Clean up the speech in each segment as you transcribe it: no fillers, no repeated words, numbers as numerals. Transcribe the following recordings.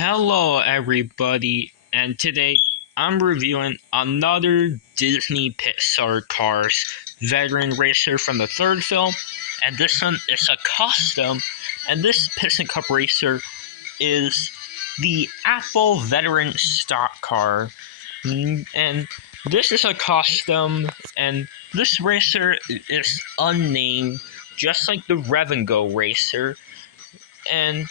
Hello, everybody, and today I'm reviewing another Disney Pixar Cars veteran racer from the third film, and this one is a custom, and this Piston Cup racer is the Apple Veteran Stock Car, and this is a custom, and this racer is unnamed, just like the Rev and Go racer, and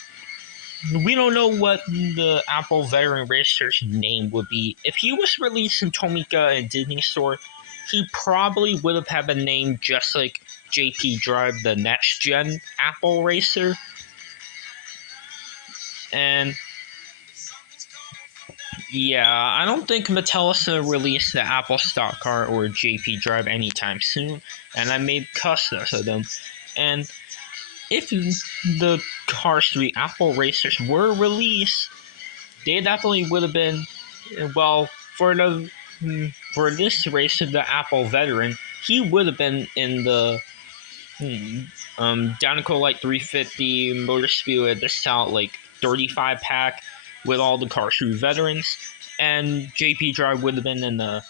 we don't know what the Apple Veteran Racer's name would be. If he was released in Tomica and Disney Store, he probably would have had a name just like JP Drive, the next gen Apple Racer. And yeah, I don't think Mattel is going to release the Apple Stock Car or JP Drive anytime soon. And I made customs of them. And if the Cars 3 Apple Racers were released, they definitely would have been, well, for this race of the Apple Veteran, he would have been in the Dinoco Light 350 Motor Speedway at the South, like 35 pack with all the Cars 3 veterans, and JP Drive would have been in the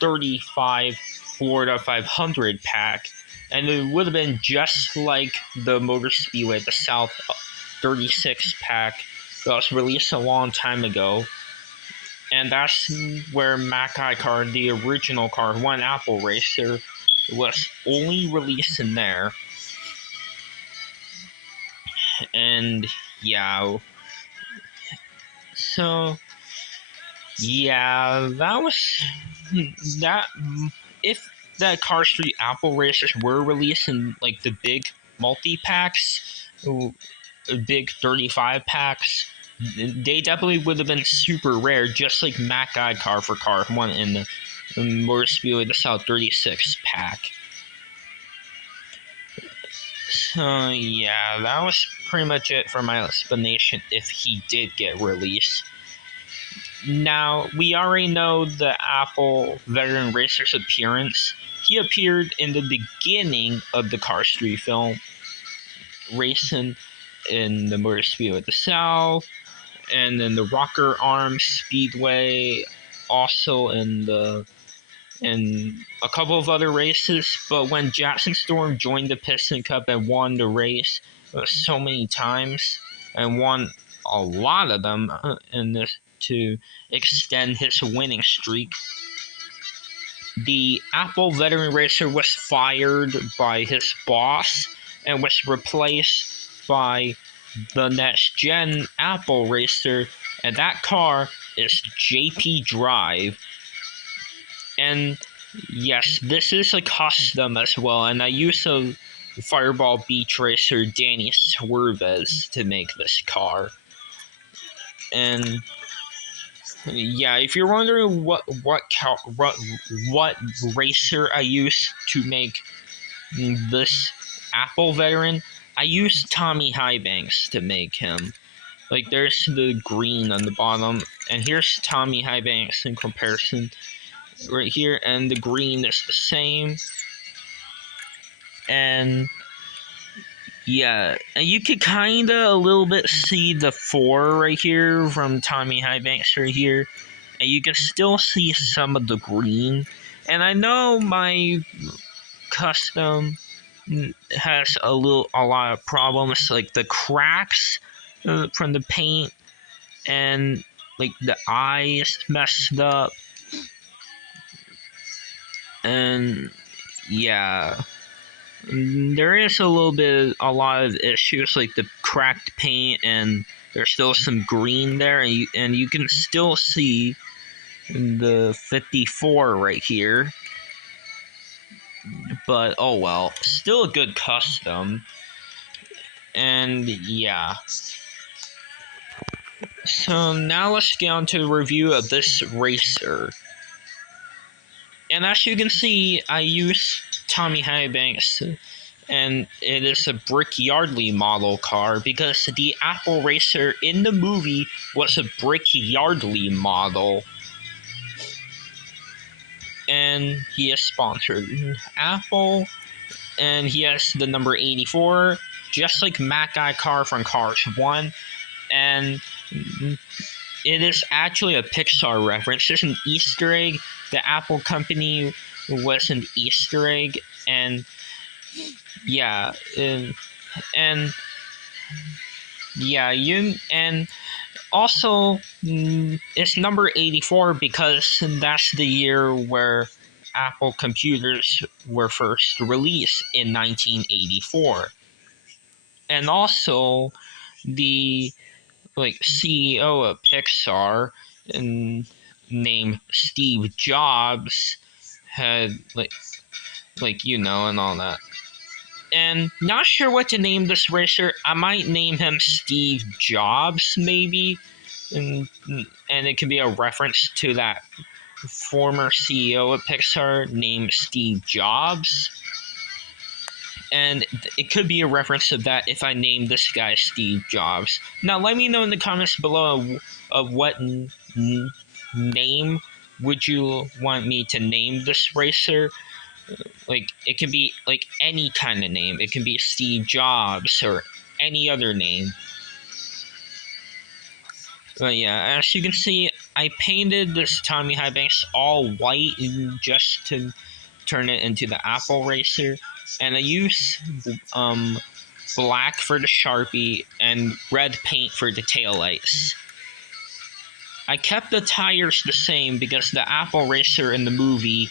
35 Florida 500 pack, and it would have been just like the Motor Speedway at the South 36 pack that was released a long time ago. And that's where Mackay Car, the original Car 1 Apple Racer, was only released in there. And yeah, so yeah, that was that. If the Car Street Apple Racers were released in like the big multi packs, big 35 packs, they definitely would have been super rare, just like Mackay Car for Car 1 in the Motor Speedway the South 36 pack. So yeah, that was pretty much it for my explanation if he did get released. Now, we already know the Apple Veteran Racer's appearance. He appeared in the beginning of the Cars 3 film, racing in the Motor Speedway of the South, and then the Rocker Arms Speedway, also in a couple of other races. But when Jackson Storm joined the Piston Cup and won the race so many times and won a lot of them in this to extend his winning streak, the Apple Veteran Racer was fired by his boss and was replaced by the next gen Apple Racer, and that car is JP Drive. And yes, this is a custom as well, and I used a Fireball Beach Racer Danny Swerves to make this car. And yeah, if you're wondering what racer I used to make this Apple Veteran, I used Tommy Highbanks to make him. Like, there's the green on the bottom, and here's Tommy Highbanks in comparison right here, and the green is the same. And yeah, and you could kinda a little bit see the 4 right here from Tommy Highbanks right here, and you can still see some of the green. And I know my custom has a lot of problems, like the cracks from the paint, and like the eyes messed up, and yeah, there is a lot of issues like the cracked paint, and there's still some green there, and you can still see the 54 right here. But oh well, still a good custom. And yeah. So now let's get on to the review of this racer. And as you can see, I use Tommy Highbanks, and it is a Brick Yardley model car because the Apple Racer in the movie was a Brick Yardley model. And he is sponsored Apple, and he has the number 84, just like Mackay Car from Cars 1. And it is actually a Pixar reference. There's an Easter egg. The Apple company was an Easter egg, and yeah, and yeah, you and also it's number 84 because that's the year where Apple computers were first released in 1984, and also the CEO of Pixar and named Steve Jobs had and all that. And not sure what to name this racer. I might name him Steve Jobs, maybe, and it can be a reference to that former CEO of Pixar named Steve Jobs. And it could be a reference to that if I name this guy Steve Jobs. Now, let me know in the comments below of what name would you want me to name this racer. It can be any kind of name. It can be Steve Jobs or any other name. But yeah, as you can see, I painted this Tommy High Banks all white just to turn it into the Apple Racer, and I used black for the Sharpie and red paint for the taillights. I kept the tires the same because the Apple Racer in the movie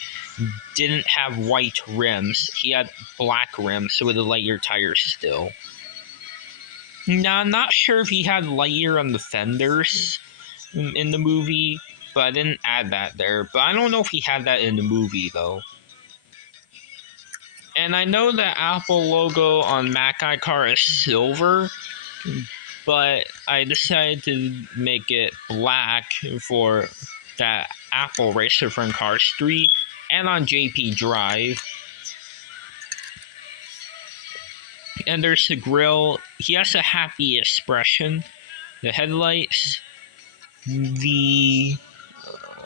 didn't have white rims. He had black rims, so with the lighter tires still. Now, I'm not sure if he had lighter on the fenders in the movie, but I didn't add that there. But I don't know if he had that in the movie, though. And I know the Apple logo on Mac-Eye car is silver, but I decided to make it black for that Apple Racer from Cars 3 and on JP Drive. And there's the grill. He has a happy expression. The headlights. The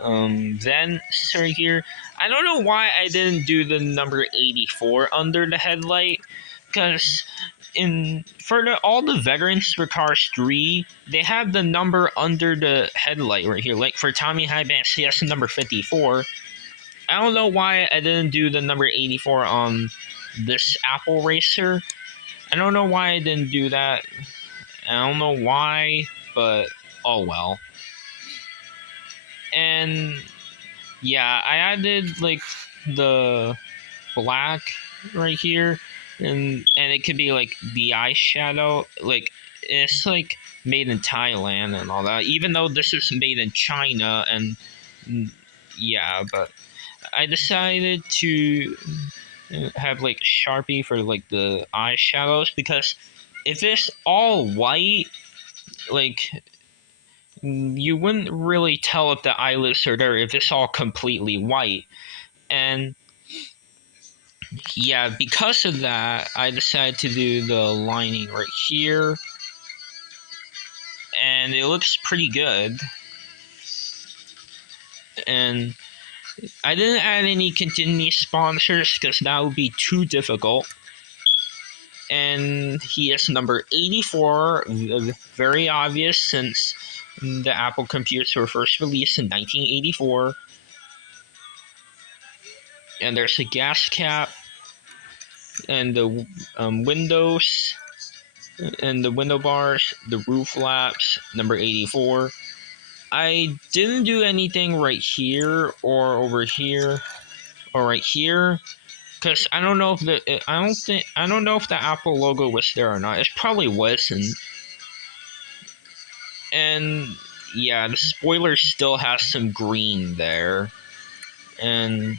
vents right here. I don't know why I didn't do the number 84 under the headlight, because all the veterans for Cars 3, they have the number under the headlight right here. Like for Tommy High Banks, he has the number 54. I don't know why I didn't do the number 84 on this Apple Racer. I don't know why I didn't do that. I don't know why, but oh well. And yeah, I added the black right here, and it could be the eyeshadow. It's made in Thailand and all that. Even though this is made in China, and yeah, but I decided to have Sharpie for the eyeshadows, because if it's all white, you wouldn't really tell if the eyelids are there if it's all completely white. And yeah, because of that, I decided to do the lining right here, and it looks pretty good. And I didn't add any continuity sponsors because that would be too difficult. And he is number 84, very obvious since the Apple computers were first released in 1984. And there's a gas cap, and the windows, and the window bars, the roof flaps, number 84. I didn't do anything right here or over here or right here, because I don't know if the Apple logo was there or not. It probably wasn't. And yeah, the spoiler still has some green there. And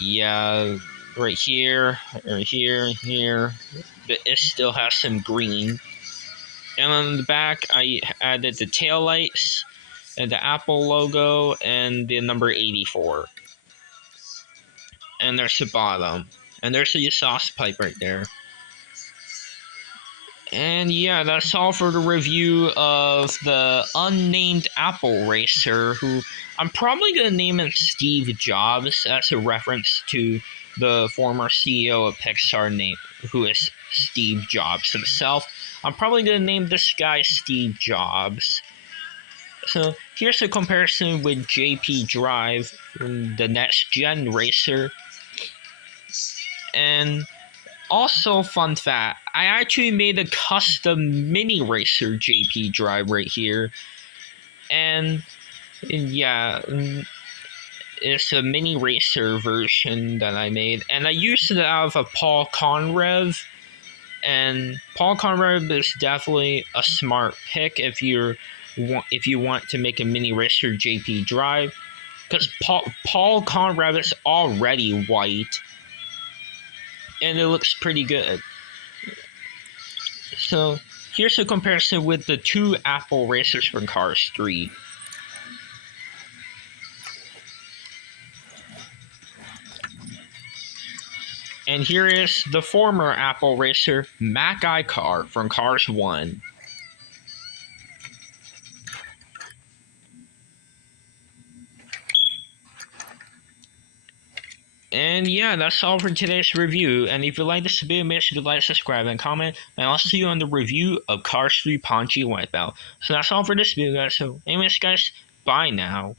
yeah, right here, or here, but it still has some green. And on the back, I added the taillights and the Apple logo and the number 84. And there's the bottom. And there's the exhaust pipe right there. And yeah, that's all for the review of the unnamed Apple Racer, who I'm probably going to name him Steve Jobs as a reference to the former CEO of Pixar, who is Steve Jobs himself. I'm probably going to name this guy Steve Jobs. So here's a comparison with JP Drive, the next gen racer. And also, fun fact, I actually made a custom mini racer JP Drive right here. And yeah, it's a mini racer version that I made. And I used it out of a Paul Conrev. And Paul Conrev is definitely a smart pick if you want to make a mini racer JP Drive, because Paul Conrev is already white, and it looks pretty good. So here's a comparison with the two Apple racers from Cars 3. And here is the former Apple racer, Mac iCar from Cars 1. And yeah, that's all for today's review. And if you like this video, make sure to like, subscribe, and comment. And I'll see you on the review of Cars 3 Ponchi Wipeout. So that's all for this video, guys. So anyways, guys, bye now.